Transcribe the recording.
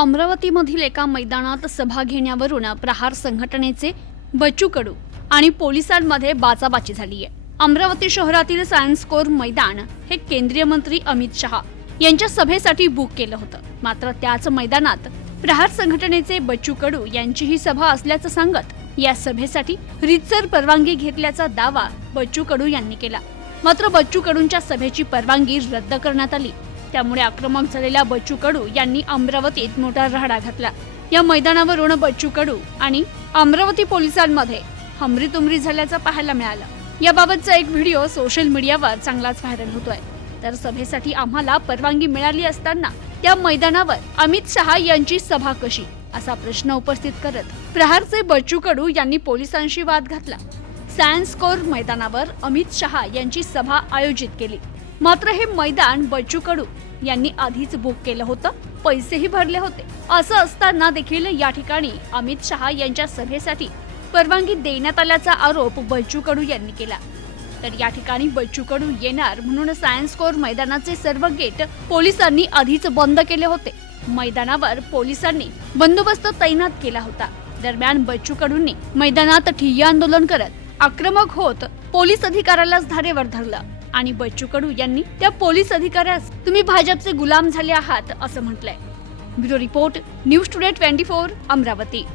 अमरावतीमधील एका मैदानात सभा घेण्यावरून प्रहार संघटनेचे बच्चू कडू आणि पोलिसांमध्ये बाचाबाची झाली आहे. अमरावती शहरातील सायन्स कोर मैदान हे केंद्रीय मंत्री अमित शहा यांच्या सभेसाठी बुक केलं होतं. मात्र त्याच मैदानात प्रहार संघटनेचे बच्चू कडू यांची ही सभा असल्याचं सांगत या सभेसाठी रितसर परवानगी घेतल्याचा दावा बच्चू कडू यांनी केला. मात्र बच्चू कडूंच्या सभेची परवानगी रद्द करण्यात आली. त्यामुळे आक्रमक झालेल्या बच्चू कडू यांनी अमरावतीत मोठा राडा घातला. या मैदानावरून बच्चू कडू आणि अमरावती पोलिसांमध्ये हमरीतुमरी झाल्याचं पाहायला मिळालं. याबाबतचा एक व्हिडिओ सोशल मीडियावर चांगलाच व्हायरल होतोय. तर सभेसाठी आम्हाला परवानगी मिळाली असताना त्या मैदानावर अमित शहा यांची सभा कशी? असा प्रश्न उपस्थित करत प्रहारचे बच्चू कडू यांनी पोलिसांशी वाद घातला. सायन्स कोर मैदानावर अमित शहा यांची सभा आयोजित केली. मात्र हे मैदान बच्चू कडू यांनी आधीच बुक केलं होतं. पैसेही भरले होते. असं असताना देखील या ठिकाणी अमित शहा यांच्या सभेसाठी परवानगी देण्यात आल्याचा आरोप बच्चू कडू यांनी केला. तर या ठिकाणी बच्चू कडू येणार म्हणून सायन्स कोर मैदानाचे सर्व गेट पोलिसांनी आधीच बंद केले होते. मैदानावर पोलिसांनी बंदोबस्त तैनात केला होता. दरम्यान बच्चू कडूंनी मैदानात ठिय्या आंदोलन करत आक्रमक होत पोलीस अधिकाऱ्यालाच धारेवर धरलं. आणि बच्चू कडू यांनी त्या पोलीस अधिकाऱ्यास तुम्ही भाजपचे गुलाम झाले आहात असं म्हटलंय. Bureau report news today twenty four Amravati.